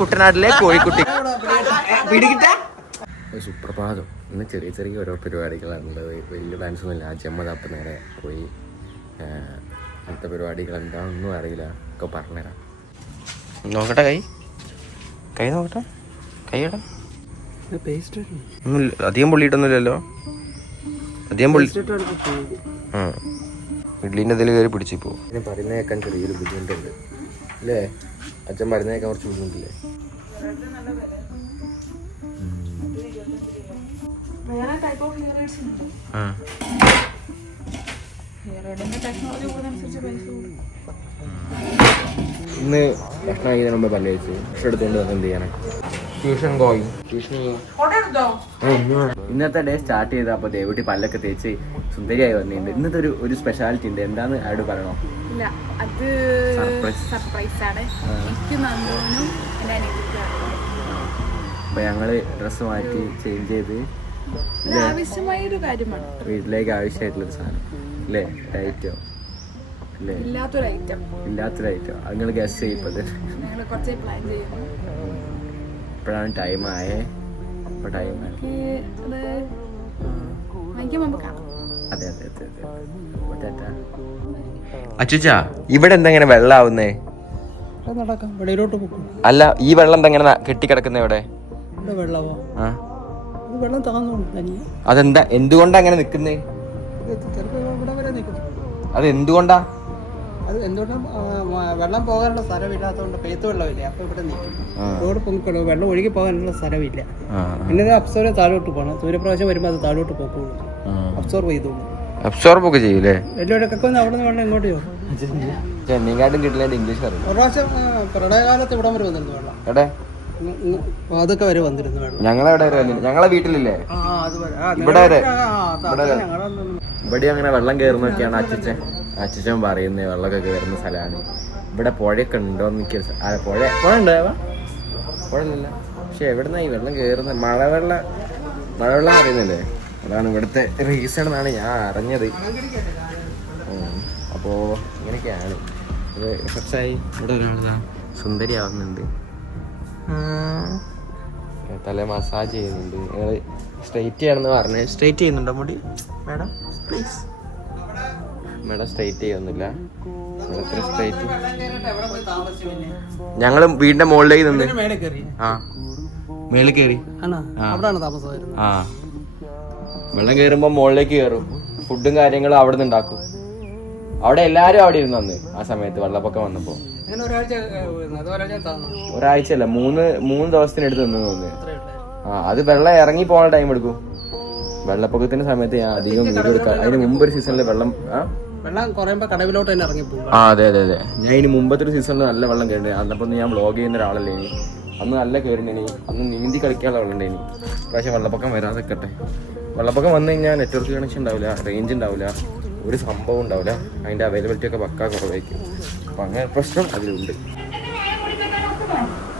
കുട്ടനാട്ടിലെ കോഴിക്കുട്ടി. സുപ്രഭാതം. ഇന്ന് ചെറിയ ചെറിയ ഓരോ പരിപാടികളാണ് ഉള്ളത് വലിയ ഡാൻസ് ഒന്നുമില്ല. അജമ്മ അപ്പം നേരെ പോയി. ആ, അടുത്ത പരിപാടികൾ എന്താണെന്നൊന്നും അറിയില്ല. ഒക്കെ പറഞ്ഞുതരാം. നോക്കട്ടെ കൈ. കൈ നോക്കട്ടെ. കൈയുടെ ഒന്നുമില്ല അധികം പൊള്ളിയിട്ടൊന്നുമില്ലല്ലോ. അധികം പൊള്ളി ആ. ഇഡ്ലിന്റെ ഇതിൽ കയറി പിടിച്ചിപ്പോ. പറയുന്ന കേൾക്കാൻ ചെറിയൊരു ബുദ്ധിമുട്ടുണ്ട്. അല്ലേ? അച്ഛൻ മരുന്ന് കേൾക്കാൻ കുറച്ച് ബുദ്ധിമുട്ടില്ലേ വേറെ ടൈപ്പ് ഓഫ് ഹെയർ ഉണ്ട്. ആ. ഹെയർ ടെക്നോളജി കൂടുന്നതനുസരിച്ച് പൈസ കൂടും. ഇന്ന് ഭക്ഷണം കഴിക്കുന്നതിന് മുമ്പ് പല്ല് കഴിച്ചു ഭക്ഷണം എടുത്തുകൊണ്ട് വന്ന് എന്ത് ചെയ്യണം ട്യൂഷൻ പോയി ഇന്നത്തെ ഡേ സ്റ്റാർട്ട് ചെയ്ത അപ്പോൾ ദേവട്ടി പല്ലൊക്കെ തേച്ച് സുന്ദരിയായി വന്നിട്ടുണ്ട്. ഇന്നത്തെ ഒരു ഒരു സ്പെഷ്യാലിറ്റി ഉണ്ട്. എന്താന്ന് ആരോട് പറയണോ? ഇല്ല അത് ഡ്രസ് സർപ്രൈസ് ആണ്. അപ്പോൾ ഞങ്ങൾ ഡ്രസ്സ് മാറ്റി ചേഞ്ച് ചെയ്ത് വീട്ടിലേക്ക് ആവശ്യമായിട്ടുള്ളൊരു സാധനം. അല്ലേ? ഐറ്റം അല്ലേ? ഇല്ലാത്തൊരു ഐറ്റം ഇല്ലാത്തൊരു ഐറ്റം അത് നിങ്ങൾ ഗസ്റ്റ് ചെയ്യപ്പത് ഇപ്പോഴാണ് ടൈം ആയേ? അപ്പോൾ ടൈം അത് അതെ അതെ അതെ അതെ. അച്ചുച്ചാ ഇവിടെ എന്താ ഇങ്ങനെ വെള്ളാവുന്നേ? അല്ല ഈ വെള്ളം എന്താ ഇങ്ങനെ കെട്ടിക്കിടക്കുന്ന ഇവിടെ? അതെന്താ? എന്തുകൊണ്ടാ അങ്ങനെ നിക്കുന്നേ? അത് എന്തുകൊണ്ടാ അത് എന്തുകൊണ്ടും വെള്ളം പോകാനുള്ള സ്ഥലമില്ലാത്തതുകൊണ്ട് പെയ്ത്ത് വെള്ളമില്ല. അപ്പോൾ ഇവിടെ നിൽക്കും റോഡ് പൊങ്ങിക്കൊള്ളു. വെള്ളം ഒഴുകി പോകാനുള്ള സ്ഥലമില്ല. പിന്നെ ഇത് അബ്സോർവ് താഴോട്ട് പോകണം സൂര്യപ്രകാശം വരുമ്പോൾ അത് താഴോട്ട് പോക്കുള്ളൂ. അബ്സോർവ് ചെയ്തോളൂ അബ്സോർബ് ഒക്കെ ചെയ്യൂലേ? വെള്ളമൊക്കെ അവിടെ നിന്ന് വെള്ളം ഇങ്ങോട്ട് പോകും ചെന്നൈക്കാട്ടും കിട്ടില്ല ഇംഗ്ലീഷ് അറിയാം ഒരു പ്രാവശ്യം പ്രളയകാലത്ത് ഇവിടം വരെ വന്നിരുന്നു വെള്ളം. എവിടെ? അതൊക്കെ വരെ വന്നിരുന്നു വെള്ളം. ഞങ്ങളെവിടെ വരെ വന്നില്ല. ഞങ്ങളെ വീട്ടിലില്ലേ? വരെ. ഇവിടെ വരെ? ഇവിടെ അങ്ങനെ വെള്ളം കയറുന്നൊക്കെയാണ് അച്ഛൻ അച്ഛൻ പറയുന്നത് വെള്ളമൊക്കെ കയറുന്ന സ്ഥലമാണ്. ഇവിടെ പുഴയൊക്കെ ഉണ്ടോ സ- ആ, പുഴ പുഴ ഉണ്ടാവാ പുഴ ഒന്നുമില്ല പക്ഷെ എവിടുന്ന ഈ വെള്ളം കയറുന്നത്? മഴവെള്ള മഴവെള്ളം അറിയുന്നില്ലേ? അതാണ് ഇവിടുത്തെ റീസൺ എന്നാണ് ഞാൻ അറിഞ്ഞത്. അപ്പോൾ അപ്പോ ഇങ്ങനെയൊക്കെയാണ്. ഇത് കുറച്ചായി. ഇവിടെ സുന്ദരി സുന്ദരിയാവുന്നുണ്ട്. തല മസാജ് ചെയ്യുന്നുണ്ട്. നിങ്ങൾ സ്ട്രെയിറ്റ് ചെയ്യണമെന്ന് പറഞ്ഞു. സ്ട്രെയിറ്റ് ചെയ്യുന്നുണ്ടോ മുടി? മാഡം പ്ലീസ് മാഡം സ്ട്രൈറ്റ് ചെയ്യൊന്നുമില്ല എത്ര പോയി ഞങ്ങൾ വീടിന്റെ മുകളിലേക്ക് നിന്ന്. ആ. മേളിൽ കയറി. ആ. വെള്ളം കയറുമ്പോൾ മുകളിലേക്ക് കയറും. ഫുഡും കാര്യങ്ങളും അവിടെ നിന്ന് ഉണ്ടാക്കും. അവിടെ എല്ലാരും അവിടെ ഇരുന്നു അന്ന് ആ സമയത്ത് വെള്ളപ്പൊക്കം വന്നപ്പോ. ഒരാഴ്ച അല്ല മൂന്ന് മൂന്ന് ദിവസത്തിനടുത്ത് നിന്ന് തോന്നുന്നു. ആ അത് വെള്ളം ഇറങ്ങി പോകാൻ ടൈം എടുക്കും. വെള്ളപ്പൊക്കത്തിന്റെ സമയത്ത് ഞാൻ അധികം വീഡിയോ എടുക്കാം. അതിന് മുമ്പ് ഒരു സീസണിൽ വെള്ളം ആ? വെള്ളം കുറയുമ്പോ കടവിലോട്ട് തന്നെ ഇറങ്ങി പോകും ആ അതെ അതെ അതെ. ഞാൻ ഇനി മുമ്പത്തെ ഒരു സീസണിൽ നല്ല വെള്ളം കയറി അന്നപ്പം ഞാൻ വ്ളോഗ് ചെയ്യുന്ന ഒരാളല്ലേ ഇനി. അന്ന് നല്ല കയറിണ്ടേനി അന്ന് നീന്തി കളിക്കാനുള്ള വെള്ളം ഉണ്ടേനി. പ്രാവശ്യം വെള്ളപ്പൊക്കം വരാതെ നിൽക്കട്ടെ വെള്ളപ്പൊക്കം വന്നു കഴിഞ്ഞാൽ നെറ്റ്വർക്ക് കണക്ഷൻ ഉണ്ടാവില്ല റേഞ്ച് ഉണ്ടാവില്ല ഒരു സംഭവം ഉണ്ടാവില്ല. അതിന്റെ അവൈലബിലിറ്റി ഒക്കെ പക്കാ കുറവായിരിക്കും. അപ്പം അങ്ങനെ പ്രശ്നം അതിലുണ്ട്.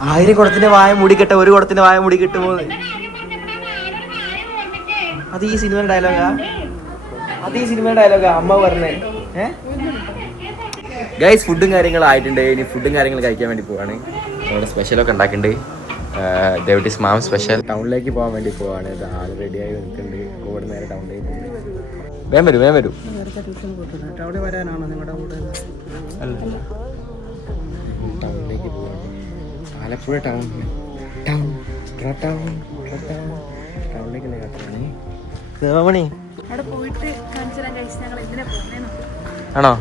ആയിരം കുടത്തിന്റെ വായ മുടിക്കട്ടെ ഒരു കുടത്തിന്റെ വായ മുടി കിട്ടുമോ അത് ഈ സിനിമയുടെ ഡയലോഗാ അത് ഈ സിനിമയുടെ ഡയലോഗ് അമ്മ പറഞ്ഞേ. ഗൈസ് ഫുഡും കാര്യങ്ങളും ആയിട്ടുണ്ട്. ഇനി ഫുഡും കാര്യങ്ങളും കഴിക്കാൻ വേണ്ടി പോവാണ്. നമ്മുടെ സ്പെഷ്യലൊക്കെ ഉണ്ടാക്കുന്നുണ്ട് ഇസ് മാം സ്പെഷ്യൽ ടൗണിലേക്ക് പോകാൻ വേണ്ടി പോവാണ്. ഇത് ആൾ റെഡിയായി നിൽക്കുന്നുണ്ട്. കോവിഡ് നേരെ ടൗണിലേക്ക് വേം വരും വേം വരും. ടൗണിലേക്ക് പോവാണ്. Alappuzha town town. ടൗൺ. ടൗണിലേക്ക് യാത്രയാണ് മണി അവിടെ പോയിട്ട് കാണിച്ചു തരാൻ കഴിച്ച് ഞങ്ങൾ എന്തിനാ പോകുന്നതെന്ന് ആണോ?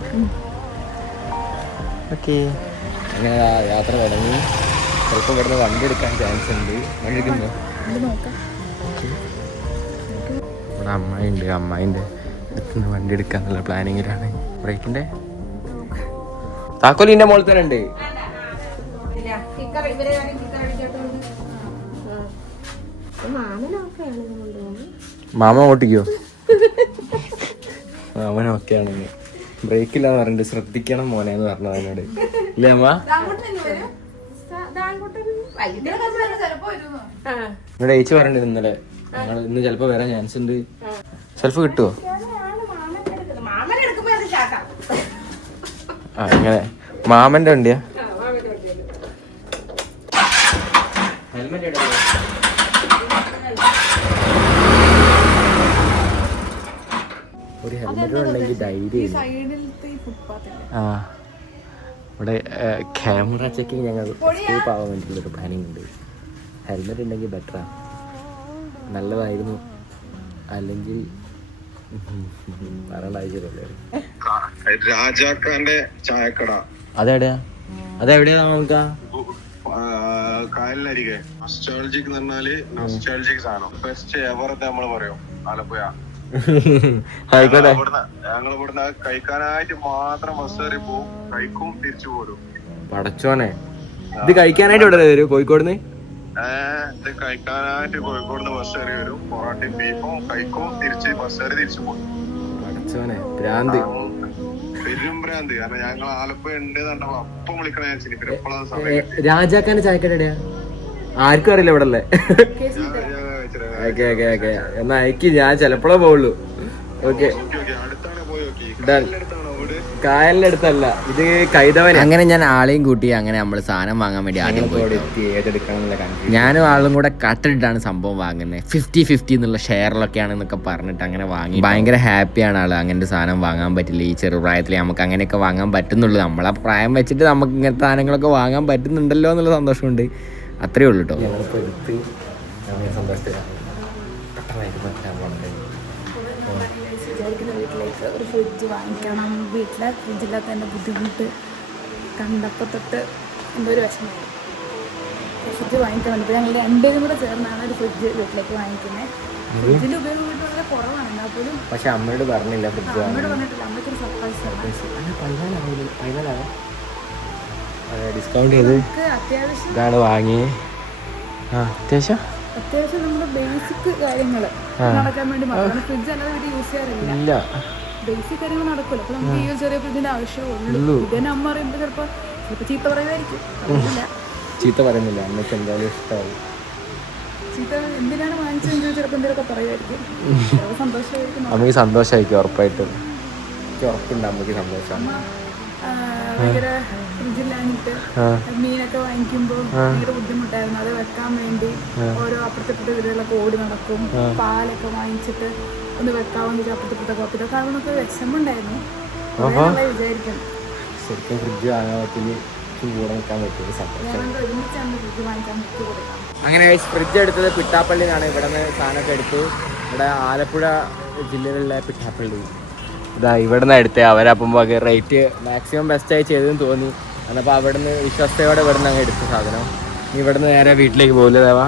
ഓക്കെ അങ്ങനെ ആ യാത്ര തുടങ്ങി. ചിലപ്പോൾ ഇവിടുന്ന് വണ്ടി എടുക്കാൻ ചാൻസ് ഉണ്ട്. വണ്ടി എടുക്കുന്നോ ഇവിടെ അമ്മായിണ്ട് അമ്മായിന്റെ അടുത്തുനിന്ന് വണ്ടി എടുക്കാന്നുള്ള പ്ലാനിങ്ങിലാണ്. ബ്രേക്കിന്റെ താക്കോലിന്റെ മോൾ തന്നെ ഉണ്ട്. മാമ ഓട്ടിക്കോ മാമൻ ബ്രേക്ക് ബ്രേക്കില്ലാന്ന് പറഞ്ഞിട്ട് ശ്രദ്ധിക്കണം മോനെ എന്ന് പറഞ്ഞു അവനോട് ഇല്ലേ അമ്മ? ഇവിടെ ഏച്ചി പറഞ്ഞിട്ട് ഇന്നലെ. ഞങ്ങൾ ഇന്ന് ചിലപ്പോ വരാൻ ചാൻസ് ഉണ്ട്. സെൽഫ് കിട്ടുമോ ആ ഇങ്ങനെ. മാമന്റെ വണ്ടിയാ? ഹെൽമെറ്റ് ഒരു ഹെൽമെറ്റ് ഉണ്ടെങ്കിൽ ധൈര്യം ആ. ഇവിടെ ക്യാമറ ചെക്കിങ് ഞങ്ങൾ എസ്കേപ്പ് ആവാൻ വേണ്ടിയിട്ടുള്ളൊരു പ്ലാനിങ് ഉണ്ട്. ഹെൽമെറ്റ് ഉണ്ടെങ്കിൽ ബെറ്ററാ നല്ലതായിരുന്നു. അല്ലെങ്കിൽ രാജാക്കാന്റെ ചായക്കട. അതെവിടെയാ? അതെവിടെയാ നമുക്ക് കായലിനരികെ. നൊസ്റ്റാൾജിക് എന്ന് പറഞ്ഞാൽ നൊസ്റ്റാൾജിക് സാധനം. ബെസ്റ്റ് എവർ നമ്മൾ പറയും. ആലപ്പുഴ. ആയിക്കോട്ടെ ഞങ്ങൾ ഇവിടുന്ന് കഴിക്കാനായിട്ട് മാത്രം ബസ് കയറി പോകും കഴിക്കും തിരിച്ചു പോരും. പടച്ചോനെ. ഇത് കഴിക്കാനായിട്ട് ഇവിടെ വരും? കോഴിക്കോട് ഇത് കഴിക്കാനായിട്ട് കോഴിക്കോട് ബസ് കയറി വരും. പൊറോട്ടയും ബീഫും കഴിക്കും തിരിച്ച് ബസ് കയറി തിരിച്ചു പോകും പടച്ചോനെ ഭ്രാന്ത്. പെരും ഭ്രാന്ത്. കാരണം ഞങ്ങൾ ആലപ്പുഴ ഉണ്ട് അപ്പം വിളിക്കണ ഞാൻ രാജാക്കാന്റെ ചായക്കട ആർക്കും അറിയില്ല ഇവിടെ അല്ലേ ഓക്കെ ഓക്കെ ഓക്കെ. എന്നാ അയക്ക് ഞാൻ ചിലപ്പോഴേ പോവുള്ളൂ. ഓക്കെ. കായലിന്റെ അടുത്തല്ല ഇത് കൈതവന. അങ്ങനെ ഞാൻ ആളെയും കൂട്ടി അങ്ങനെ നമ്മൾ സാധനം വാങ്ങാൻ വേണ്ടി ആദ്യം പോയി ഞാനും ആളും കൂടെ കട്ടിട്ടാണ് സംഭവം വാങ്ങുന്നത് ഫിഫ്റ്റി ഫിഫ്റ്റി എന്നുള്ള ഷെയറിലൊക്കെയാണ് എന്നൊക്കെ പറഞ്ഞിട്ട് അങ്ങനെ വാങ്ങി. ഭയങ്കര ഹാപ്പിയാണ് ആൾ അങ്ങനത്തെ സാധനം വാങ്ങാൻ പറ്റില്ല. ഈ ചെറുപ്രായത്തിൽ നമുക്ക് അങ്ങനെയൊക്കെ വാങ്ങാൻ പറ്റുന്നുള്ളൂ. നമ്മളെ പ്രായം വെച്ചിട്ട് നമുക്ക് ഇങ്ങനത്തെ സാധനങ്ങളൊക്കെ വാങ്ങാൻ പറ്റുന്നുണ്ടല്ലോ എന്നുള്ള സന്തോഷമുണ്ട്. അത്രേ ഉള്ളൂ കേട്ടോ സന്തോഷത്തിലാണ്. ഫ്രിഡ്ജ് വാങ്ങിക്കണം. വീട്ടിലെ ഫ്രിഡ്ജില്ലാത്തതിന്റെ ബുദ്ധിമുട്ട് കണ്ടപ്പോൾ തൊട്ട് എന്തോ ഒരു വിഷമമായി ഫ്രിഡ്ജ് വാങ്ങിക്കണം. ഇപ്പോൾ ഞങ്ങൾ രണ്ടുപേരും കൂടെ ചേർന്നാണ് ഒരു ഫ്രിഡ്ജ് വീട്ടിലേക്ക് വാങ്ങിക്കുന്നത് ഫ്രിഡ്ജിന്റെ ഉപയോഗം വീട്ടിൽ വളരെ കുറവാണ്. എന്നാൽ പോലും പക്ഷേ അമ്മയോട് പറഞ്ഞില്ല ഫ്രിഡ്ജ് അമ്മയോട് പറഞ്ഞിട്ടില്ല. അമ്മയ്ക്കൊരു സർപ്രൈസ് ഡിസ്കൗണ്ട് ചെയ്ത് അത്യാവശ്യം ഇതാണ് വാങ്ങി. ആ അത്യാവശ്യം? അത്യാവശ്യം നമ്മുടെ ബേസിക് കാര്യങ്ങൾ നടക്കാൻ വേണ്ടി മാത്രമാണ് ഫ്രിഡ്ജ് അല്ലാതെ വീട്ടിൽ യൂസ് ചെയ്യാറില്ല. ബേസിക് കാര്യങ്ങൾ നടക്കില്ല അപ്പോൾ നമുക്ക് ഈ ഒരു ചെറിയ ഫ്രിഡ്ജിന്റെ ആവശ്യമുള്ളൂ ഇതന്നെ അമ്മ പറയുമ്പോൾ ചിലപ്പോൾ ചിലപ്പോൾ ചീത്ത പറയുമായിരിക്കും ചീത്ത പറയുന്നില്ല. അമ്മയ്ക്ക് എന്തായാലും ഇഷ്ടമായി ചീത്ത എന്തിനാണ് വാങ്ങിച്ചതെന്ന് ചിലപ്പോൾ എന്തെങ്കിലുമൊക്കെ പറയുമായിരിക്കും. സന്തോഷമായിരിക്കും. അമ്മയ്ക്ക് സന്തോഷമായിരിക്കും ഉറപ്പായിട്ടും. ഉറപ്പുണ്ട് അമ്മയ്ക്ക് സന്തോഷമാണ് ഭയങ്കര മീനൊക്കെ വാങ്ങിക്കുമ്പോ ഭയങ്കര ബുദ്ധിമുട്ടായിരുന്നു. അത് വെക്കാൻ വേണ്ടി ഓരോ അപ്പുറത്തെ വീടുകളിലൊക്കെ ഓടി നടക്കും. പാലൊക്കെ വാങ്ങിച്ചിട്ട് ഒന്ന് വെക്കാമെന്ന് വെച്ചാൽ അപ്പുറത്തെ ഇപ്പുറത്തെ കോപ്പി ഇതൊക്കെ നമുക്ക് വിഷമുണ്ടായിരുന്നു വിചാരിക്കും. ശരിക്കും ഫ്രിഡ്ജ് പറ്റില്ല കൂടെ നിൽക്കാൻ പറ്റിയ സന്തോഷം അങ്ങനെ ഫ്രിഡ്ജ് എടുത്തത് പിട്ടാപ്പള്ളിയിലാണ്. ഇവിടെ നിന്ന് സാധനമൊക്കെ എടുത്തു. ഇവിടെ ആലപ്പുഴ ജില്ലയിലുള്ള പിട്ടാപ്പള്ളി. ഇതാ ഇവിടെ നിന്ന് എടുത്തേ അവരപ്പം റേറ്റ് മാക്സിമം ബെസ്റ്റായി ചെയ്തതെന്ന് തോന്നി. എന്നപ്പോൾ അവിടെ നിന്ന് വിശ്വസ്തയോടെ ഇവിടെ നിന്ന് അങ്ങ് എടുത്ത സാധനം. ഇവിടെ നിന്ന് നേരെ വീട്ടിലേക്ക് പോകില്ല ദേവാ?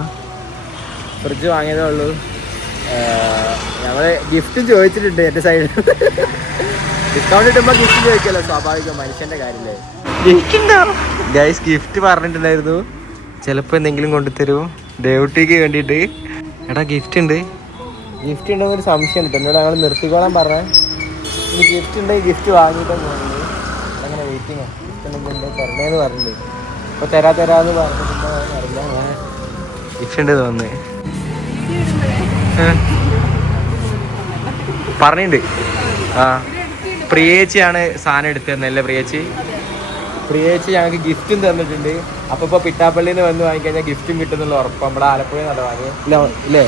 ഫ്രിഡ്ജ് വാങ്ങിയതേ ഉള്ളൂ. ഞങ്ങൾ ഗിഫ്റ്റ് ചോദിച്ചിട്ടുണ്ട് എന്റെ സൈഡിൽ ഡിസ്കൗണ്ട് കിട്ടുമ്പോൾ ഗിഫ്റ്റ് ചോദിക്കല്ലോ സ്വാഭാവികം മനുഷ്യന്റെ കാര്യമില്ലേ ഗൈസ് ഗിഫ്റ്റ് പറഞ്ഞിട്ടുണ്ടായിരുന്നു. ചിലപ്പോൾ എന്തെങ്കിലും കൊണ്ടുതരുമോ ഡ്യൂട്ടിക്ക് വേണ്ടിയിട്ട്. എടാ ഗിഫ്റ്റ് ഉണ്ട്. ഗിഫ്റ്റ് ഉണ്ടെന്നൊരു സംശയം ഉണ്ട് എന്നോട് ഞങ്ങൾ നിർത്തിക്കോളാൻ പറഞ്ഞേ. ഇനി ഗിഫ്റ്റ് ഉണ്ടെങ്കിൽ ഗിഫ്റ്റ് വാങ്ങിയിട്ടാണ് പോകുന്നത് അങ്ങനെ വെയിറ്റിംഗ് ഗിഫ്റ്റ് ഉണ്ടെങ്കിൽ എന്തോ പറഞ്ഞേന്ന് പറഞ്ഞില്ലേ. ഇപ്പോൾ തരാ തരാന്ന് പറഞ്ഞിട്ടുണ്ടോ അറിയില്ല. അങ്ങനെ ഗിഫ്റ്റ് ഉണ്ട് തോന്നുന്നത് പറഞ്ഞിട്ടുണ്ട് ആ. പ്രിയേച്ചിയാണ് സാധനം എടുത്തതെന്നല്ലേ പ്രിയേച്ചി? പ്രിയേച്ചി ഞങ്ങൾക്ക് ഗിഫ്റ്റും തന്നിട്ടുണ്ട്. അപ്പൊ ഇപ്പൊ പിട്ടാപ്പള്ളിയിൽ നിന്ന് വന്ന് വാങ്ങിക്കഴിഞ്ഞാൽ ഗിഫ്റ്റും കിട്ടുന്നുള്ള ഉറപ്പ്. നമ്മുടെ ആലപ്പുഴ നട വാങ്ങി ഇല്ല ഇല്ലേ?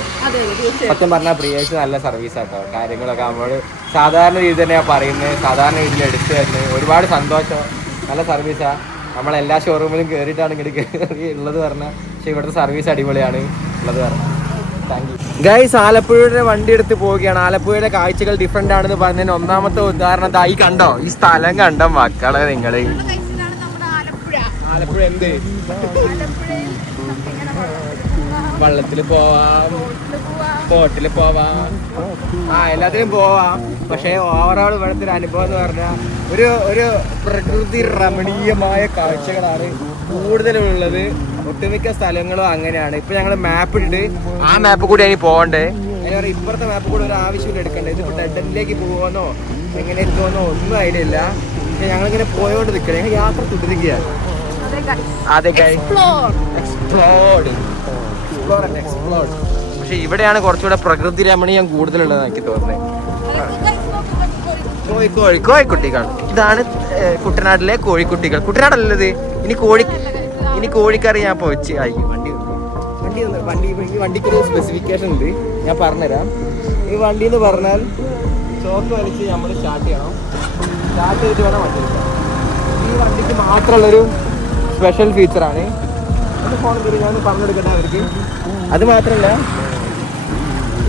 സത്യം പറഞ്ഞാൽ പ്രിയേച്ചി നല്ല സർവീസ് ആട്ടോ. കാര്യങ്ങളൊക്കെ നമ്മൾ സാധാരണ രീതി തന്നെയാണ് പറയുന്നത് സാധാരണ രീതിയിൽ എടുത്തു തന്നെ ഒരുപാട് സന്തോഷം. നല്ല സർവീസാണ് നമ്മൾ എല്ലാ ഷോറൂമിലും കയറിയിട്ടാണ് ഇങ്ങോട്ട് ഉള്ളത് പറഞ്ഞാൽ പക്ഷെ ഇവിടുത്തെ സർവീസ് അടിപൊളിയാണ് ഉള്ളത് പറഞ്ഞാൽ ഗൈസ് ആലപ്പുഴയുടെ വണ്ടി എടുത്ത് പോവുകയാണ്. ആലപ്പുഴയുടെ കാഴ്ചകൾ ഡിഫറെന്റ് ആണെന്ന് പറഞ്ഞതിന് ഒന്നാമത്തെ ഉദാഹരണം ഈ കണ്ടോ? ഈ സ്ഥലം കണ്ടോ മക്കളെ നിങ്ങൾ ആലപ്പുഴ. എന്ത്? വള്ളത്തിൽ പോവാം. ബോട്ടിൽ പോവാം. ആ എല്ലാത്തിനും പോവാം. പക്ഷേ ഓവറോൾ ഇവിടുത്തെ ഒരു അനുഭവം എന്ന് പറഞ്ഞാൽ ഒരു ഒരു പ്രകൃതി രമണീയമായ കാഴ്ചകളാണ് കൂടുതലുള്ളത്. ഒട്ടുമിക്ക സ്ഥലങ്ങളും അങ്ങനെയാണ്. ഇപ്പൊ ഞങ്ങൾ മാപ്പ് ഇട്ടിട്ട് ആ മാപ്പ് കൂടി അതിന് പോകണ്ടേ? അതിന് ഇപ്പുറത്തെ മാപ്പ് കൂടി ഒരു ആവശ്യമില്ല എടുക്കണ്ടേ. ഇതിപ്പോ ഡെഡിലേക്ക് പോകുമെന്നോ എങ്ങനെ എത്തുമെന്നോ ഒന്നും അതിലില്ല. പക്ഷെ ഞങ്ങളിങ്ങനെ പോയോണ്ട് നിൽക്കണേ ഞങ്ങൾ യാത്ര തുടരുകയാണ്. അതെ എക്സ്പ്ലോർ എക്സ്പ്ലോർ ആൻഡ് എക്സ്പ്ലോർ പക്ഷെ ഇവിടെയാണ് കുറച്ചുകൂടെ പ്രകൃതി രമണീയം കൂടുതലുള്ളത് എനിക്ക് തോന്നുന്നത്. കോഴിക്കോട്. കോഴിക്കുട്ടികൾ ഇതാണ് കുട്ടനാട്ടിലെ കോഴിക്കുട്ടികൾ. കുട്ടനാടല്ലത് ഇനി കോഴി ഇനി കോഴിക്കറി ഞാൻ പോയിച്ച് ആയി വണ്ടി വണ്ടി വണ്ടി ഈ വണ്ടിക്ക് ഒരു സ്പെസിഫിക്കേഷൻ ഉണ്ട്. ഞാൻ പറഞ്ഞുതരാം. ഈ വണ്ടി എന്ന് പറഞ്ഞാൽ ചോക്ക് വലിച്ച് നമ്മൾ സ്റ്റാർട്ട് ചെയ്യണം. സ്റ്റാർട്ട് ചെയ്തിട്ട് വേണം വണ്ടി ഈ വണ്ടിക്ക് മാത്രമുള്ളൊരു സ്പെഷ്യൽ ഫീച്ചറാണ് അത് മാത്രല്ല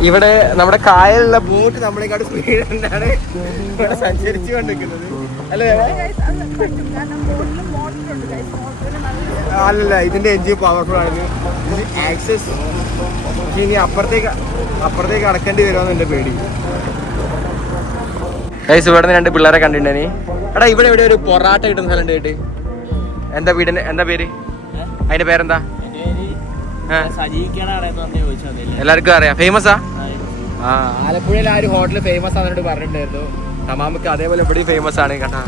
ഇവിടെ നമ്മുടെ കായലുള്ള ബോട്ട് നമ്മളെക്കാട് സ്പീഡ് തന്നെയാണ് ഇവിടെ സഞ്ചരിച്ചു കൊണ്ടിരിക്കുന്നത്. അല്ലേ? അല്ലല്ല ഇതിന്റെ എഞ്ചിൻ പവർഫുൾ ആണ്. ഇത് ആക്സസ് ഇനി അപ്പുറത്തേക്ക് അപ്പുറത്തേക്ക് അടക്കേണ്ടി വരുമെന്നുണ്ട് എന്റെ പേടി. ഗൈസ് ഇവിടെ നിന്ന് രണ്ട് പിള്ളേരെ കണ്ടിട്ടുണ്ടേ എടാ ഇവിടെ ഇവിടെ ഒരു പൊറാട്ട കിട്ടുന്ന സ്ഥലം ഉണ്ട് കേട്ട്. എന്താ വീടിന്റെ എന്താ പേര്? അതിന്റെ പേരെന്താ. എല്ലാവർക്കും അറിയാം. ഫേമസാ ആ? ആലപ്പുഴയിൽ ആ. ഒരു ഹോട്ടൽ ഫേമസ് ആണെന്നോട് പറഞ്ഞിട്ടുണ്ടായിരുന്നു. തമാമക്ക് അതേപോലെ ഇവിടെയും ഫേമസ് ആണ്. കേട്ടാ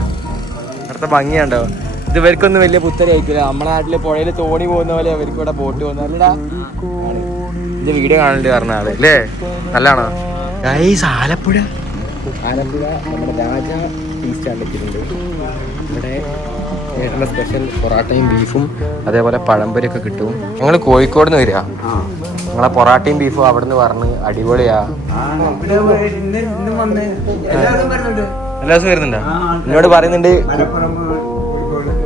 അടുത്ത ഭംഗിയുണ്ടോ? ഇത് ഇവർക്കൊന്നും വലിയ പുത്തരി ആയിട്ടില്ല നമ്മുടെ നാട്ടിൽ പുഴയിൽ തോണി പോകുന്ന പോലെ അവർക്ക് ഇവിടെ ബോട്ട് പോകുന്ന ഇത് വീഡിയോ കാണേണ്ടി പറഞ്ഞ ആൾ അല്ലേ നല്ലാണോ ഗൈസ് ആലപ്പുഴ. ആലപ്പുഴ നമ്മുടെ രാജ ടീ സ്റ്റാൻഡ് വെച്ചിട്ടുണ്ട്. ഇവിടെ ഏട്ടന്റെ സ്പെഷ്യൽ പൊറാട്ടയും ബീഫും അതേപോലെ പഴംപൊരിയൊക്കെ കിട്ടും. ഞങ്ങൾ കോഴിക്കോട് നിന്ന് വരിക നിങ്ങളെ പൊറാട്ടയും ബീഫും അവിടെ നിന്ന് പറഞ്ഞ് അടിപൊളിയാ. എല്ലാ ദിവസവും വരുന്നുണ്ടോ എന്നോട് പറയുന്നുണ്ട്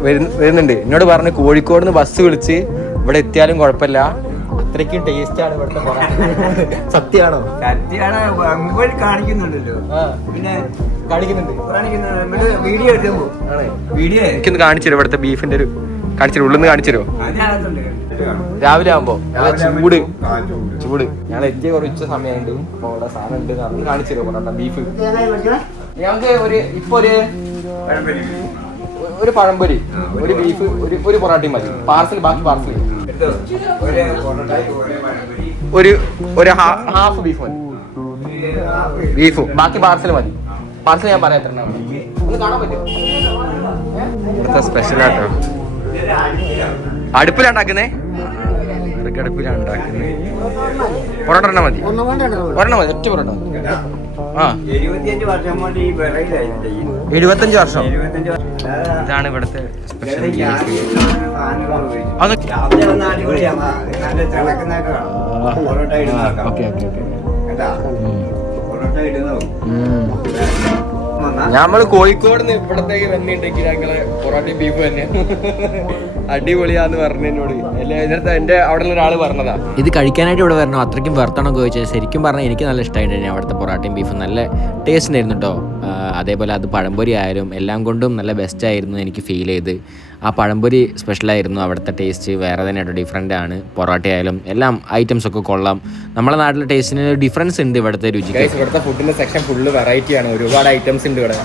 വരുന്ന- വരുന്നുണ്ട്. എന്നോട് പറഞ്ഞ് കോഴിക്കോട് നിന്ന് ബസ് വിളിച്ച് ഇവിടെ എത്തിയാലും കുഴപ്പമില്ല. അത്രയ്ക്കും ടേസ്റ്റ് ആണ് ഇവിടുത്തെ പൊറാട്ട. സത്യമാണോ? സത്യമാണ്. കാണിക്കുന്നുണ്ടല്ലോ. പിന്നെ വീഡിയോ എനിക്കൊന്ന് കാണിച്ചു ഇവിടുത്തെ ബീഫിന്റെ ഒരു കാണിച്ചു ഉള്ളിൽ നിന്ന് കാണിച്ചു രാവിലെ ആകുമ്പോ നല്ല ചൂട്. ചൂട്. ഞങ്ങൾ എത്തിയ കുറച്ച് സമയമുണ്ട് അപ്പൊ അവിടെ സാധനം ഉണ്ട് അന്ന് കാണിച്ചു തരുമോ ബീഫ്. ഞങ്ങൾക്ക് ഒരു ഇപ്പൊ ഒരു ഒരു പഴംപൊരി. ഒരു ബീഫ് ഒരു ഒരു പൊറോട്ടയും മതി. പാർസൽ ബാക്കി പാർസൽ. ഒരു ഒരു ഹാഫ് ബീഫ് മതി. ബീഫും. ബാക്കി പാർസൽ മതി. പാർസൽ ഞാൻ പറയാം ഇവിടുത്തെ സ്പെഷ്യൽ ആട്ടോ. അടുപ്പിലാണ് ഉണ്ടാക്കുന്നേ? അടുപ്പിലാണ് ഉണ്ടാക്കുന്നത് പൊറോട്ട എണ്ണ മതി. ഒരെണ്ണ മതി ഒറ്റ പൊറോട്ട മതി. ആ. എഴുപത്തഞ്ച് വർഷം. ഇതാണ് ഇവിടുത്തെ special okay okay okay. Parotta ഇടുന്നതും. നമ്മൾ കോഴിക്കോട് നിന്ന് ഇവിടത്തേക്ക് വന്നിട്ടുണ്ടെങ്കിൽ ഞങ്ങൾ പൊറോട്ടയും ബീഫ് തന്നെ. അടിപൊളിയാന്ന് പറഞ്ഞതിനോട് എല്ലാ ഇതിനകത്ത് എന്റെ അവിടെ ഒരാൾ പറഞ്ഞതാ. ഇത് കഴിക്കാനായിട്ട് ഇവിടെ വരണോ. അത്രയ്ക്കും വെറുത്താണോ ചോദിച്ചാൽ ശരിക്കും പറഞ്ഞാൽ എനിക്ക് നല്ല ഇഷ്ടമായിട്ട് അവിടുത്തെ പൊറാട്ടയും ബീഫും. നല്ല ടേസ്റ്റ് ആയിരുന്നു കേട്ടോ അതേപോലെ അത് പഴംപൊരി ആയാലും എല്ലാം കൊണ്ടും നല്ല ബെസ്റ്റ് ആയിരുന്നു എനിക്ക് ഫീൽ ചെയ്ത്. ആ പഴംപൊരി സ്പെഷ്യലായിരുന്നു അവിടുത്തെ ടേസ്റ്റ് വേറെ തന്നെ കേട്ടോ ഡിഫറെന്റ് ആണ്. പൊറോട്ട ആയാലും എല്ലാം ഐറ്റംസ് ഒക്കെ കൊള്ളാം. നമ്മുടെ നാട്ടിലെ ടേസ്റ്റിന് ഡിഫറൻസ് ഉണ്ട് ഇവിടുത്തെ രുചി ഇവിടുത്തെ ഫുഡിന്റെ സെക്ഷൻ ഫുള്ള് വെറൈറ്റി ആണ്. ഒരുപാട് ഐറ്റംസ് ഉണ്ട് ഇവിടെ.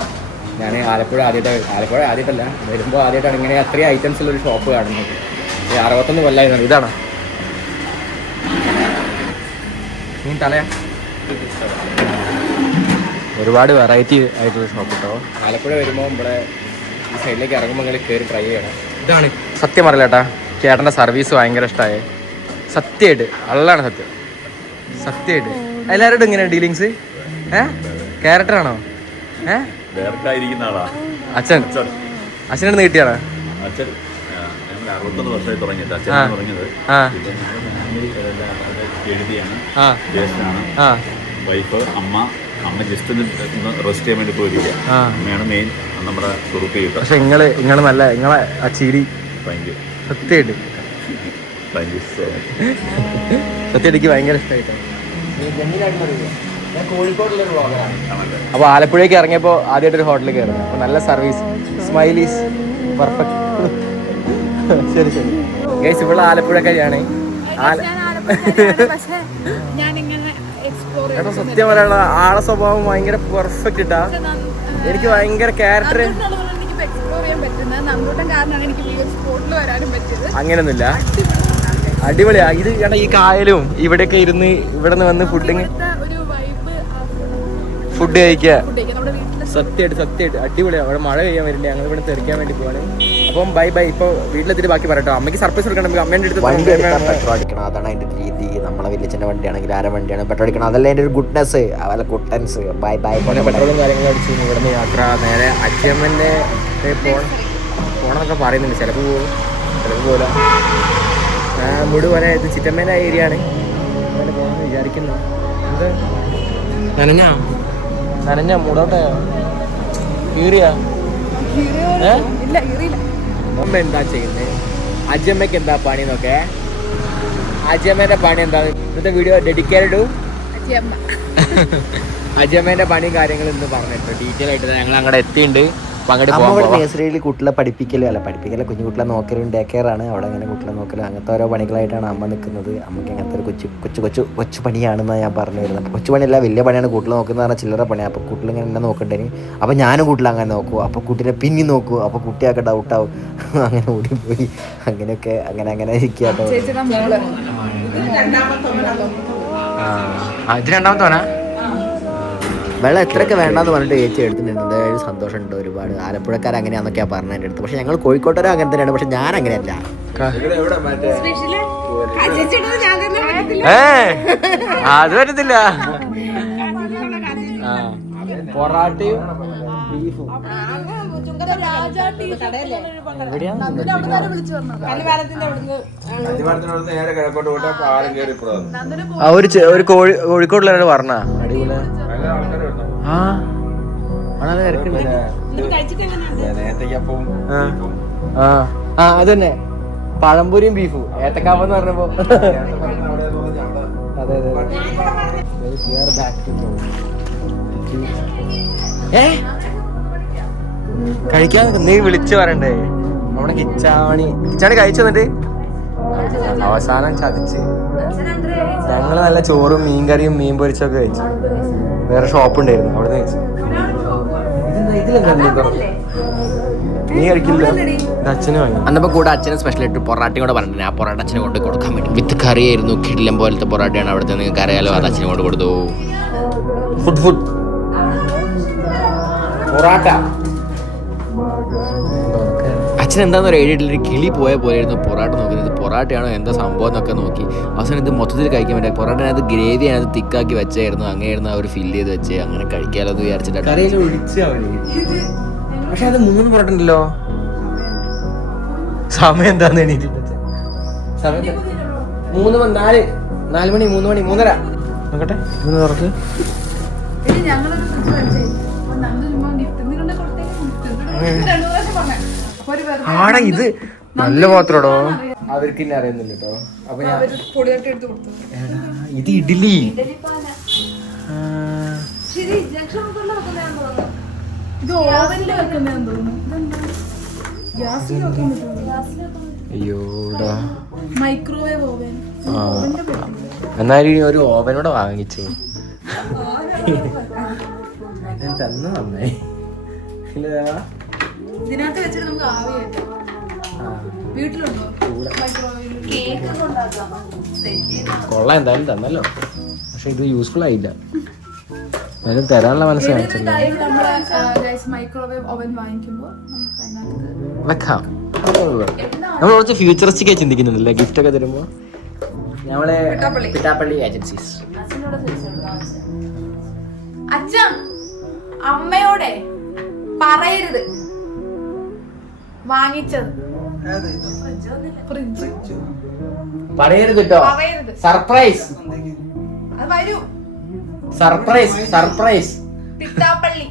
ഞാൻ ആലപ്പുഴ ആദ്യമായിട്ട് ആലപ്പുഴ ആദ്യമായിട്ടല്ല വരുമ്പോൾ ആദ്യമായിട്ടാണ് ഇങ്ങനെ അത്രയും ഐറ്റംസ് ഉള്ള ഒരു ഷോപ്പ് കാണുന്നത്. അറുപത്തൊന്ന് കൊല്ലായിരുന്നു. ഇതാണോ? മീൻ തലയാ ഒരുപാട് വെറൈറ്റി ആയിട്ടുള്ള ഷോപ്പ് കേട്ടോ ആലപ്പുഴ വരുമ്പോൾ ഇവിടെ ഈ സൈഡിലേക്ക് ഇറങ്ങുമ്പോൾ നിങ്ങൾ കയറി ട്രൈ ചെയ്യണം. ഇതാണ്. സത്യം പറയില്ല ചേട്ടാ ചേട്ടന്റെ സർവീസ് ഭയങ്കര ഇഷ്ടമായി സത്യമായിട്ട്. അള്ളാണ് സത്യം. സത്യമായിട്ട്. എല്ലാവരോടും ഇങ്ങനെ ഡീലിങ്സ് ഏ? ക്യാരക്ടറാണോ ഏ? അച്ഛൻ. അച്ഛനോട് നീട്ടിയാണോ അച്ഛൻ അറുപത്തൊന്ന് വർഷമായി തുടങ്ങിയത് അച്ഛനാണ് തുടങ്ങിയത് എഴുതിയാണ്. ആ. ജ്യേഷ്ഠനാണ് ആ. വൈഫ് അമ്മ അമ്മ ജസ്റ്റ് റെസ്റ്റ് ചെയ്യാൻ വേണ്ടി പോയിരിക്കുക അമ്മയാണ് മെയിൻ നമ്മുടെ കുറുപ്പ് കിട്ടുക പക്ഷെ നിങ്ങൾ നിങ്ങൾ നല്ല നിങ്ങളെ ആ ചിരി താങ്ക് യു സത്യമായിട്ട്. താങ്ക് യു സോ മച്ച് സത്യം എനിക്ക് ഭയങ്കര ഇഷ്ടമായിട്ടാണ് അപ്പോൾ ആലപ്പുഴയ്ക്ക് ഇറങ്ങിയപ്പോൾ ആദ്യമായിട്ട് ഒരു ഹോട്ടലിൽ കയറി അപ്പോൾ നല്ല സർവീസ് സ്മൈലീസ് പെർഫെക്റ്റ് ശരി ശരി. ഗൈസ് ഇവിടെ ആലപ്പുഴക്കാരിയാണ്. ആല എടാ സത്യം പറയാനുള്ള ആളെ സ്വഭാവം ഭയങ്കര പെർഫെക്റ്റ് ഇട്ടാ എനിക്ക് ഭയങ്കര ക്യാരക്ടർ അങ്ങനൊന്നുമില്ല എക്സ്പ്ലോർ ചെയ്യാൻ പറ്റുന്നത് നമ്പൂട്ടൻ കാരണമാണ് എനിക്ക് ഈ ഒരു വരാനും പറ്റിയത്. അങ്ങനെയൊന്നുമില്ല. അടിപൊളിയാ. ഇത് ചേട്ടാ ഈ കായലും ഇവിടെയൊക്കെ ഇരുന്ന് ഇവിടെ നിന്ന് വന്ന് ഫുഡിങ് ഒരു വൈബ് ഫുഡ് കഴിക്കുക സത്യമായിട്ട് സത്യമായിട്ട്. അടിപൊളിയാണ് അവിടെ മഴ പെയ്യാൻ വരില്ല. ഞങ്ങൾ ഇവിടെ തെറിക്കാൻ വേണ്ടി പോവാണ്. അപ്പം ബൈ ബൈ ഇപ്പൊ വീട്ടിലെത്തിയിട്ട് ബാക്കി പറയട്ടോ. അമ്മയ്ക്ക് സർപ്രൈസ് കൊടുക്കണം അമ്മേന്റെ അമ്മേന്റെ അടുത്ത് അതാണ് അതിന്റെ നമ്മളെ വലിയച്ഛന്റെ വണ്ടിയാണെങ്കിൽ ആരെ വണ്ടിയാണ് പെട്രോൾ അടിക്കണം. അതല്ല എന്റെ ഒരു ഗുഡ്നെസ് അതല്ല കുട്ടൻസ് ബൈ ബൈ പെട്രോളും കാര്യങ്ങളും അടിച്ച് ഇവിടുന്ന് യാത്ര നേരെ അച്ഛമ്മന്റെ പോകണം പോകണമെന്നൊക്കെ പറയുന്നുണ്ട്. ചിലപ്പോൾ പോകും. ചിലപ്പോൾ പോകില്ല മുടി പോലെ ഇത് ചിറ്റമ്മേന്റെ ഏരിയ ആണ്. അങ്ങനെ പോകാമെന്ന് വിചാരിക്കുന്നു. എന്ത്? നനഞ്ഞ? നനഞ്ഞ മൂടോട്ടെ? കീറിയാ? ഏ? ഇല്ല കീറിയില്ല. അമ്മ എന്താ ചെയ്യുന്നത് അജമ്മയ്ക്ക് എന്താ പണി നോക്കേ അജമ്മേന്റെ പണി എന്താണ്? ഇന്നത്തെ വീഡിയോ ഡെഡിക്കേറ്റഡ് അജിയമ്മ. അജമ്മേന്റെ പണിയും കാര്യങ്ങളും ഇന്ന് പറഞ്ഞിട്ടുണ്ട്. ഡീറ്റെയിൽ ആയിട്ട് ഞങ്ങൾ അങ്ങോട്ട് എത്തിയിട്ടുണ്ട് നഴ്സറിയിൽ കുട്ടികളെ പഠിപ്പിക്കലും അല്ല പഠിപ്പിക്കല കുഞ്ഞു കുട്ടികളെ നോക്കലും ഡേ കെയർ ആണ്. അവിടെ അങ്ങനെ കുട്ടികളെ നോക്കലും. അങ്ങനത്തെ ഓരോ പണികളായിട്ടാണ് അമ്മ നിൽക്കുന്നത് അമ്മയ്ക്ക് അങ്ങനത്തെ ഒരു കൊച്ചു കൊച്ചു കൊച്ചു കൊച്ചു പണിയാണെന്നാണ് ഞാൻ പറഞ്ഞു വരുന്നത് അപ്പോൾ കൊച്ചു പണിയല്ല വലിയ പണിയാണ് കുട്ടികളെ നോക്കുന്നത് പറഞ്ഞാൽ ചില്ലറ പണിയാണ് അപ്പോൾ കുട്ടികൾ ഇങ്ങനെ എന്നെ നോക്കണ്ടേന്. അപ്പോൾ ഞാനും കുട്ടികളെ അങ്ങനെ നോക്കൂ. അപ്പോൾ കുട്ടീനെ പിന്നി നോക്കൂ. അപ്പോൾ കുട്ടിയൊക്കെ ഡൗട്ടാവും അങ്ങനെ ഓടിപ്പോയി. അങ്ങനെയൊക്കെ അങ്ങനെ അങ്ങനെ ഇരിക്കുക മോൾ. ഇത് രണ്ടാമത്തോനാ? വെള്ളം എത്രയൊക്കെ വേണ്ടെന്ന് പറഞ്ഞിട്ട് ചേച്ചി എടുത്തിട്ടുണ്ട് എന്തായാലും സന്തോഷമുണ്ട് ഒരുപാട്. ആലപ്പുഴക്കാർ അങ്ങനെയാണെന്നൊക്കെയാണ് പറഞ്ഞ എന്റെ അടുത്ത്. പക്ഷേ ഞങ്ങൾ കോഴിക്കോട്ടുകാരും അങ്ങനെ തന്നെയാണ്. പക്ഷെ ഞാൻ അങ്ങനെയല്ല. അത് പറ്റത്തില്ല. പൊറാട്ടയും ബീഫും. ഒരു ഒരു കോഴി കോഴിക്കോട്ടിലാണ് പറഞ്ഞ. അടിപൊളി. ആ. ആണത് തിരക്കുണ്ട്? നേരത്തേക്കപ്പം ആ. ആ. ആ അത് തന്നെ പഴംപൊരിയും ബീഫും. ഏത്തക്കാപ്പെന്ന് പറഞ്ഞപ്പോ. അതെ അതെ ഏ? കഴിക്കാൻ നീ വിളിച്ചു പറയണ്ടേ. നമ്മുടെ കിച്ചാണി. കിച്ചാണി കഴിച്ചു എന്നിട്ട്? അവസാനം ചതിച്ച്. ഞങ്ങൾ നല്ല ചോറും മീൻകറിയും മീൻ പൊരിച്ചൊക്കെ കഴിച്ചു. വേറെ ഷോപ്പ് ഉണ്ടായിരുന്നു. അവിടെ നീ കഴിക്കില്ല. അച്ഛനെ വാങ്ങി അന്നപ്പോൾ കൂടെ അച്ഛന് സ്പെഷ്യലായിട്ട് പൊറാട്ടയും കൂടെ പറഞ്ഞിട്ടുണ്ട്. ആ പൊറാട്ട അച്ഛനെ കൊണ്ട് കൊടുക്കാൻ പറ്റും വിത്ത് കറിയായിരുന്നു. കിടിലം പോലത്തെ പൊറാട്ടയാണ് അവിടുത്തെ. നിങ്ങൾക്ക് അറിയാലോ അത് അച്ഛനെ കൊണ്ട് കൊടുത്തു. Food food. പൊറാട്ട. അച്ഛൻ എന്താന്ന് പറയുക ഏഴിട്ടൊരു കിളി പോയ പോലെയായിരുന്നു പൊറാട്ട നോക്കുന്നത്. പൊറാട്ടയാണോ എന്താ സംഭവം എന്നൊക്കെ നോക്കി. അവസാനം ഇത് മൊത്തത്തിൽ കഴിക്കാൻ പറ്റില്ല. അത് ഗ്രേവി അതിനകത്ത് തിക്കാക്കി വെച്ചായിരുന്നു. അങ്ങനെയായിരുന്നു അവർ ഫില്ല് ചെയ്ത് വെച്ച്. അങ്ങനെ കഴിക്കാലോ എന്ന് വിചാരിച്ചിട്ടാണ് പക്ഷെ അത് മൂന്ന് പൊറോട്ട ഉണ്ടല്ലോ. സമയം. എന്താന്ന് എണീറ്റിട്ട് സമയം മൂന്ന് മണി നാല്. നാല് മണി മൂന്ന് മണി മൂന്നര. നോക്കട്ടെ. മൂന്ന് തുറക്ക് ആടാ ഇത്? നല്ല പാത്രോടോ അവർക്ക് ഇന്നെ അറിയുന്നില്ല കേട്ടോ അപ്പൊ ഞാൻ ഇത് ഇഡ്ഡലി. അയ്യോടാ മൈക്രോവേവ് ഓവൻ എന്നാലും ഒരു ഓവനോടെ വാങ്ങിച്ചു. തന്നെ നന്നായി? ഇതിനകത്ത് വെച്ചിട്ട് നമുക്ക് ആവി കയറ്റാം ആ, വീട്ടിലുണ്ടോ? മൈക്രോവേവ് കേക്ക് കൊണ്ടാക്കാം കൊള്ളാം എന്തായാലും തന്നല്ലോ. പക്ഷെ ഇത് യൂസ്ഫുൾ ആയില്ല. എന്നാലും തരാനുള്ള മനസ്സ് കാണിച്ചില്ല. വെക്കാം. നമ്മൾ കുറച്ച് ഫ്യൂച്ചറിസ്റ്റിക് ആയി ചിന്തിക്കുന്നുണ്ടല്ലേ? ഗിഫ്റ്റ് ഒക്കെ തരുമ്പോ? നമ്മളെ പിട്ടാപ്പള്ളി. ഏജൻസീസ് അച്ഛൻ അച്ഛ അമ്മയോടെ പറയരുത്. വാങ്ങിച്ചത്. പറയരുത് കേട്ടോ. പറയരുത് സർപ്രൈസ്. അത് വരൂ. Surprise surprise. പിത്താപ്പള്ളി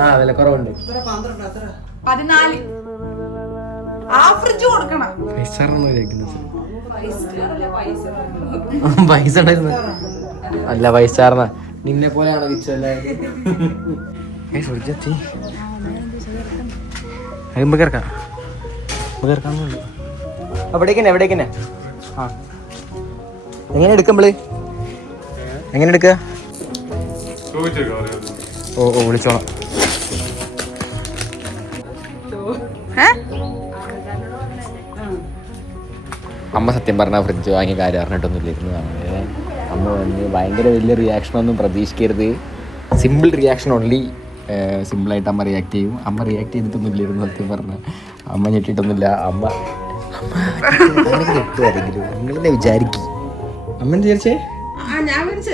ആ വില കുറവുണ്ട്. പതിനാല്. ആ ഫ്രിഡ്ജ് കൊടുക്കണം. പൈസ. പൈസ ഉണ്ടായിരുന്നു. അല്ല പൈസ നിന്നെ പോലെയാണ് വിച്ചല്ലേ ഫ്രിഡ്ജെത്തി നമുക്ക് ഇറക്കാം നമുക്ക് ഇറക്കാന്നുള്ളൂ അവിടേക്കന്നെ എവിടേക്കന്നെ ആ. എങ്ങനെ എടുക്കുമ്പൾ എങ്ങനെ എടുക്ക? ഓ ഓ വിളിച്ചോളാം. അമ്മ സത്യം പറഞ്ഞ ഫ്രിഡ്ജ് വാങ്ങി കാര്യം അറിഞ്ഞിട്ടൊന്നും ഇല്ലായിരുന്നു അമ്മ വന്ന് ഭയങ്കര വലിയ റിയാക്ഷൻ ഒന്നും പ്രതീക്ഷിക്കരുത്. സിമ്പിൾ റിയാക്ഷൻ ഓൺലി സിമ്പിളായിട്ട് അമ്മ റിയാക്ട് ചെയ്യും. അമ്മ റിയാക്ട് ചെയ്തിട്ടൊന്നുമില്ല ഇരുന്ന് സത്യം പറഞ്ഞ അമ്മ ഞെട്ടിയിട്ടൊന്നുമില്ല. അമ്മ കിട്ടുമായിരിക്കും നിങ്ങളെ വിചാരിക്കും. അമ്മ എന്ത് വിചാരിച്ചേ? ആ ഞാൻ വിളിച്ച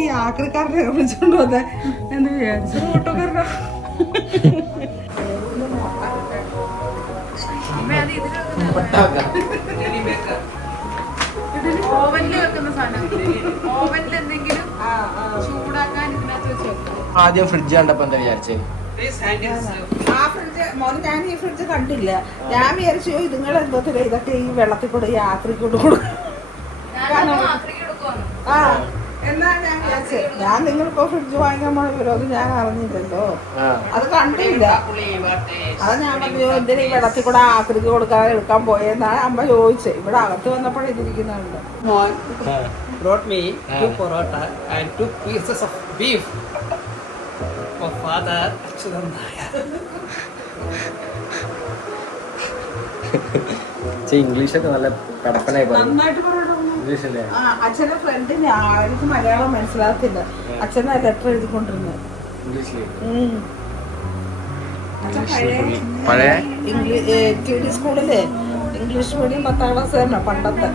ഈ ആക്രിക്കാരനെ വിളിച്ചോണ്ട് വന്നേ? എന്ന് വിചാരിച്ചു? ഓട്ടോക്കാരനോ. അമ്മ ഓവനിൽ വെക്കുന്ന സാധനം ഓവനിൽ എന്തെങ്കിലും ആദ്യം ഫ്രിഡ്ജ് കണ്ടപ്പോ എന്താ വിചാരിച്ചേ? ആ ഫ്രിഡ്ജ് മോനെ ഞാൻ ഈ ഫ്രിഡ്ജ് കണ്ടില്ല ഞാൻ വിചാരിച്ചു. ഇതുങ്ങളെ എന്തോത്തില്ല ഇതൊക്കെ ഈ വെള്ളത്തിൽ കൂടെ യാത്രയ്ക്ക് കൊണ്ട് കൊടുക്കും ആ എന്നാ ഞാൻ വിചാരിച്ചത് ഞാൻ നിങ്ങളിപ്പോ ഫ്രിഡ്ജ് വാങ്ങിക്കാൻ പോണ വിരോധം ഞാൻ അറിഞ്ഞില്ലല്ലോ. അത് കണ്ടില്ല. അത് ഞാൻ പറഞ്ഞു എന്തിനാ ഈ വെള്ളത്തിൽ കൂടെ ആക്രിക്ക് കൊടുക്കാതെ എടുക്കാൻ പോയെന്നാണ് അമ്മ ചോദിച്ചത് ഇവിടെ അകത്ത് വന്നപ്പോഴേ ഇതിരിക്കുന്നുണ്ട്. മോൻ brought me two parotta and two pieces of beef for father Nair ഇംഗ്ലീഷൊക്കെ നല്ല കടപ്പനായി. ഇംഗ്ലീഷല്ലേ? ആ അച്ഛന്റെ ഫ്രണ്ടിനെ ആർക്കും മലയാളം മനസ്സിലാകത്തില്ല. അച്ഛനെ ലെറ്റർ എഴുതിക്കൊണ്ടിരുന്നത്. അച്ഛൻ പഴയ പഴയ? ഇംഗ്ലീഷ് സ്കൂളിലെ ഇംഗ്ലീഷ് മീഡിയം പത്താം ക്ലാസ് തന്നെ പണ്ടത്തെ.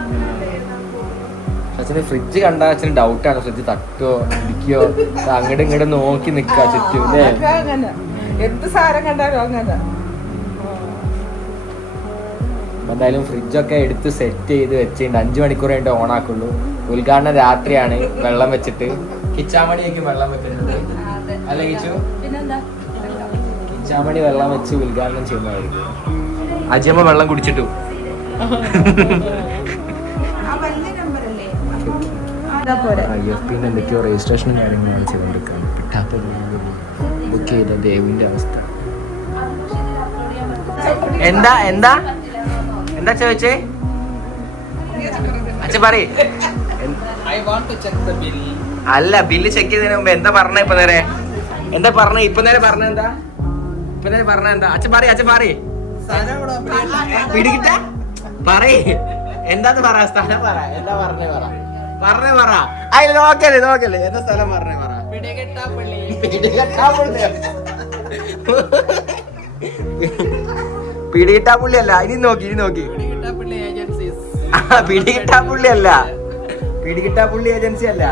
അച്ഛന് ഫ്രിഡ്ജ് കണ്ടാ അച്ഛന് ഡൗട്ടാണ് ഫ്രിഡ്ജ് തട്ടോ ഇടിക്കോ അങ്ങോട്ട് ഇങ്ങോട്ട് നോക്കി നിക്കാ ചുറ്റും അല്ലേ? എന്ത് സാരം കണ്ടാലും അങ്ങനെ. എന്തായാലും ഫ്രിഡ്ജൊക്കെ എടുത്ത് സെറ്റ് ചെയ്ത് വെച്ചിട്ടുണ്ട്. അഞ്ചു മണിക്കൂർ കഴിഞ്ഞിട്ട് ഓൺ ആക്കുള്ളൂ ഉദ്ഘാടനം രാത്രിയാണ്. വെള്ളം വെച്ചിട്ട്. കിച്ചാമണിയൊക്കെ വെള്ളം വെക്കുന്നത്. അല്ലേ കിച്ചു? കിച്ചാമണി വെള്ളം വെച്ച് ഉദ്ഘാടനം ചെയ്യുന്നതായിരിക്കും. അജിയമ്മ വെള്ളം കുടിച്ചിട്ടു. പിന്നെ എന്തൊക്കെയോ രജിസ്ട്രേഷനും കാര്യങ്ങളാണ് ചെയ്തുകൊണ്ടിരിക്കുകയാണ് കിട്ടാത്ത ബുക്ക് ചെയ്ത ദേവിന്റെ അവസ്ഥ? എന്താ എന്താ? എന്താ ചോദിച്ചേ? അച്ഛ പറയേ. അല്ല ബില്ല് ചെക്ക് ചെയ്തതിന് മുമ്പ് എന്താ പറഞ്ഞ ഇപ്പൊ നേരെ? എന്താ പറഞ്ഞ? ഇപ്പൊ നേരെ പറഞ്ഞ എന്താ? ഇപ്പൊ നേരെ പറഞ്ഞ എന്താ? അച്ഛ പറ അച്ഛ പറ. പിടികിട്ട? പറയ്. എന്താന്ന് പറ സ്ഥലം പറ. എന്താ പറഞ്ഞേ പറ. പറഞ്ഞേ പറ. അയ്യ നോക്കല്ലേ നോക്കല്ലേ. എന്റെ സ്ഥലം പറഞ്ഞേ പറ. പിടികിട്ടാ പുള്ളി അല്ല ഇനി നോക്കി ഇനി നോക്കി. പിടികിട്ടാ പുള്ളിയല്ല agencies. പിടികിട്ടാ പുള്ളി അല്ല പിടികിട്ടാ പുള്ളി ഏജൻസി അല്ല?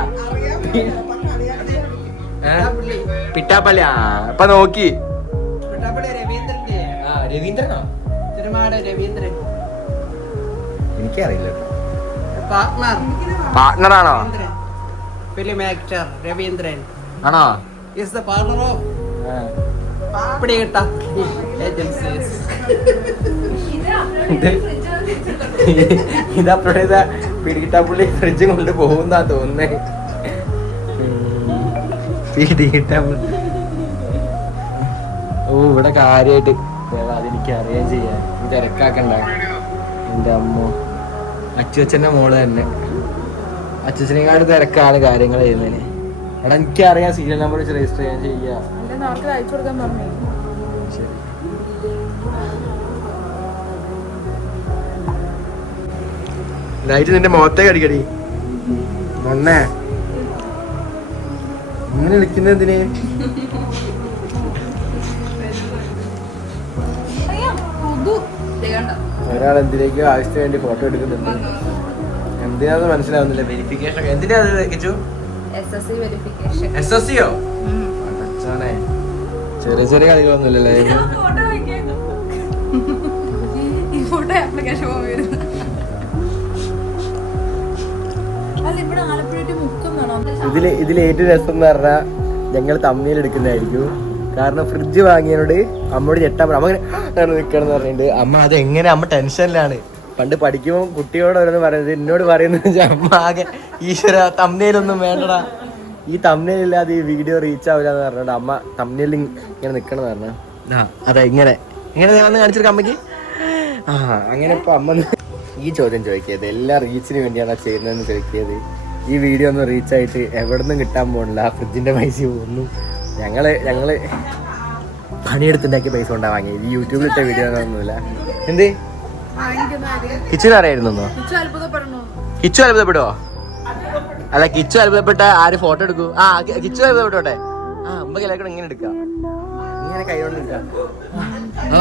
പിട്ടാപ്പള്ളി ആ അപ്പൊ നോക്കി. രവീന്ദ്രനോ? രവീന്ദ്രൻ. എനിക്കറിയില്ല. പാർട്ട്ണർ ആണോ? ഫിലിം ആക്ടർ രവീന്ദ്രൻ ആണോ? ഈസ് ദ പാർട്ണർ ഓഫ് പിടികിട്ടാ ഏജൻസീസ് ഇത് ചെയ്ത പിടികിട്ടാ പുള്ളി ഫ്രിഡ്ജ് കൊണ്ട് പോകുന്നാ തോന്നുന്നേ. പിടികിട്ട ഓ ഇവിടെ കാര്യായിട്ട് അതെനിക്ക് അറിയാൻ ചെയ്യാൻ. തിരക്കാക്കണ്ട എന്റെ അമ്മ. അച്ചുവച്ചന്റെ മോൾ തന്നെ. അച്ചുവച്ചനെക്കാട് തിരക്കാണ് കാര്യങ്ങൾ ചെയ്യുന്നതിന്. എടാ എനിക്കറിയാം സീരിയൽ നമ്പർ വെച്ച് രജിസ്റ്റർ ചെയ്യാൻ ചെയ്യാം. ലൈറ്റ് നിന്റെ മുഖത്തേക്ക് കടിക്കടി. മണ്ണേ ഇങ്ങനെ വിളിക്കുന്നത് എന്തിന്? ഒരാൾ എന്തിലേക്കോ ആവശ്യത്തിന് വേണ്ടി ഫോട്ടോ എടുക്കുന്നുണ്ട്. എന്തിനാന്ന് മനസ്സിലാവുന്നില്ല. വെരിഫിക്കേഷൻ എന്തിനാ അത് എസ് എസ് സിയോ ചെറിയ ചെറിയ കളികളൊന്നുമില്ലല്ലേ ഇതിൽ ഇതിൽ ഏറ്റവും രസം എന്ന് പറഞ്ഞാൽ ഞങ്ങൾ തമ്മിൽ എടുക്കുന്നതായിരിക്കും. കാരണം ഫ്രിഡ്ജ് വാങ്ങിയതിനോട് അമ്മയോട് ചെട്ടാ അമ്മ അങ്ങനെ നിൽക്കണം എന്ന് പറഞ്ഞിട്ട് അമ്മ അത് എങ്ങനെ അമ്മ ടെൻഷനിലാണ്. പണ്ട് പഠിക്കുമ്പോൾ കുട്ടിയോട് ഓരോന്ന് പറയുന്നത് എന്നോട് പറയുന്നത് അമ്മ ആകെ ഈശ്വര തമ്മിലൊന്നും വേണ്ടടാ. ഈ തമ്മിലില്ലാതെ ഈ വീഡിയോ റീച്ച് ആവില്ല എന്ന് പറഞ്ഞിട്ട് അമ്മ തമ്മിൽ ഇങ്ങനെ നിൽക്കണം പറഞ്ഞു. അതെ ഇങ്ങനെ. ഇങ്ങനെ വന്ന് കാണിച്ചിട്ട് അമ്മയ്ക്ക് ആ അങ്ങനെ ഇപ്പൊ അമ്മ ഈ ചോദ്യം ചോദിക്കിയത് എല്ലാ റീച്ചിന് വേണ്ടിയാണ് ചെയ്യുന്നതെന്ന് ചോദിക്കിയത് ഈ വീഡിയോ ഒന്നും റീച്ച് ആയിട്ട് എവിടെ നിന്നും കിട്ടാൻ പോകണില്ല ഫ്രിഡ്ജിന്റെ പൈസ ഒന്നും ഞങ്ങൾ ഞങ്ങൾ പണിയെടുത്തുണ്ടാക്കിയ പൈസ കൊണ്ടാ വാങ്ങി ഈ യൂട്യൂബിൽ ഇട്ട വീഡിയോ ഒന്നുമില്ല എന്ത്? കിച്ചു അറിയായിരുന്നോ കിച്ചു അത്ഭുതപ്പെടുവോ? അല്ല കിച്ചു അത്ഭുതപ്പെട്ട ആര് ഫോട്ടോ എടുക്കൂ? ആ കിച്ചു അത്ഭുതപ്പെട്ടോട്ടെ? ആ അമ്മ എല്ലാവർക്കും ഇങ്ങനെ എടുക്കാം. ഇങ്ങനെ കൈകൊണ്ട് നിൽക്കാം.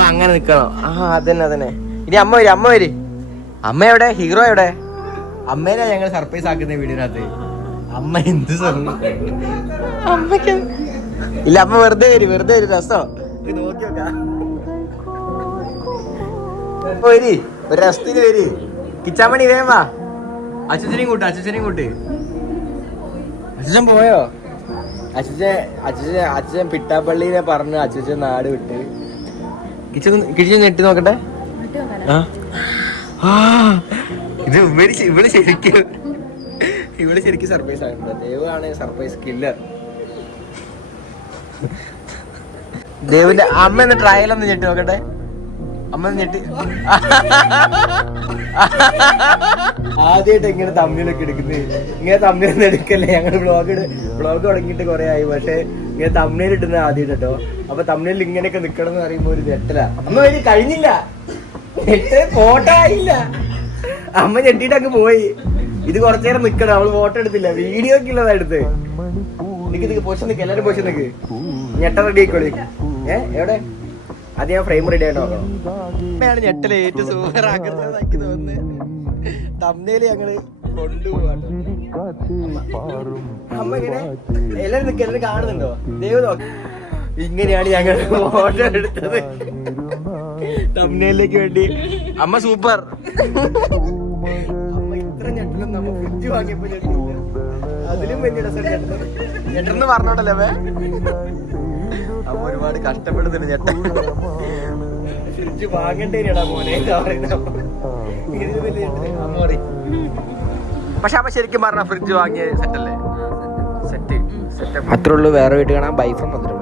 അങ്ങനെ നിക്കണോ ആ അതന്നെ അതന്നെ. ഇനി അമ്മ വരി അമ്മ വരി. അമ്മ എവിടെ? ഹീറോ എവിടെ? അമ്മേനെ ഞങ്ങൾ സർപ്രൈസ് ആക്കുന്ന വീടിനകത്ത് അമ്മ എന്ത് അമ്മയ്ക്ക് ഇല്ല അമ്മ വെറുതെ വരും വെറുതെ വരും രസോ. നോക്കി നോക്കാം. അപ്പൊ വരി ഒരു രസത്തിന് വരി. കിച്ചാമണി വേമാ അച്ഛനെയും കൂട്ട് അച്ഛനെയും കൂട്ട്. അച്ഛൻ പോയോ? അച്ഛൻ അച്ഛൻ അച്ഛൻ പിട്ടാപ്പള്ളിനെ പറഞ്ഞ് അച്ഛൻ നാട് വിട്ട്. കിച്ചൻ കിച്ചൻ നെട്ടി നോക്കട്ടെ. ഇത് ഇവൾ ശരിക്കും ഇവൾ ശരിക്കും സർപ്രൈസ് ആയിട്ടുണ്ട് ദൈവമാണ് സർപ്രൈസ് കില്ലർ ദേവിന്റെ അമ്മ എന്ന ട്രയൽ ഒന്ന് ഞെട്ടി നോക്കട്ടെ. അമ്മ ഞെട്ടി. ആദ്യമായിട്ട് ഇങ്ങനെ തമ്മിലൊക്കെ എടുക്കുന്നത്. ഇങ്ങനെ തമ്മിലൊന്നും എടുക്കല്ലേ? ഞങ്ങൾ ബ്ലോഗ് ബ്ലോഗ് തുടങ്ങിയിട്ട് കുറെ ആയി. പക്ഷെ ഇങ്ങനെ തമ്മിൽ ഇടുന്നത് ആദ്യമായിട്ട് കേട്ടോ. അപ്പൊ തമ്മിലിൽ ഇങ്ങനെയൊക്കെ നിക്കണം എന്ന് പറയുമ്പോ ഒരു ഞെട്ടല. അമ്മ വലിയ കഴിഞ്ഞില്ല. ഞെട്ട് ഫോട്ടോ ആയില്ല. അമ്മ ഞെട്ടിട്ട് അങ്ങ് പോയി. ഇത് കുറച്ചേരം നിക്കണം. അവൾ ഫോട്ടോ എടുത്തില്ല. വീഡിയോ ഒക്കെ ഉള്ളതാ എടുത്ത്. നിക്ക് നിക്ക് പൊസിഷൻ നിക്ക് എല്ലാരും പൊസിഷൻ നിക്ക്. ഞെട്ട റെഡി ആയിക്കോളി. ഏ എവിടെ? അത് ഞാൻ ഫ്രെയിം റെഡി ആയിട്ട് നോക്കണം. അമ്മയാണ് ഞെട്ടൽ ഏറ്റവും സൂപ്പർ ആക്കുന്നതാക്കി തോന്നുന്നത്. തമ്മേൽ ഞങ്ങൾ കൊണ്ടുപോവാട്ടോ. അമ്മ ഇങ്ങനെ എല്ലാരും നിക്ക് എല്ലാരും കാണുന്നുണ്ടോ? ദൈവം നോക്ക്. ഇങ്ങനെയാണ് ഞങ്ങൾ ഫോട്ടോ എടുത്തത്. തമ്മിലേക്ക് വേണ്ടി. അമ്മ സൂപ്പർ. അമ്മ ഇത്ര ഞെട്ടലും നമ്മ വാങ്ങിയപ്പോ അതിലും വലിയ ഞെട്ടെന്ന് പറഞ്ഞോണ്ടല്ലേ അമ്മ ഒരുപാട് കഷ്ടപ്പെടുന്നുണ്ട് ഞെട്ട. മോനെ പക്ഷെ അപ്പൊ ശരിക്കും പറഞ്ഞ ഫ്രിഡ്ജ് വാങ്ങിയ സെറ്റല്ലേ? സെറ്റ്. സെറ്റ്. അത്രേ ഉള്ളൂ വേറെ വീട്ടിൽ കാണാൻ ബൈ ഫ്രം മധുരം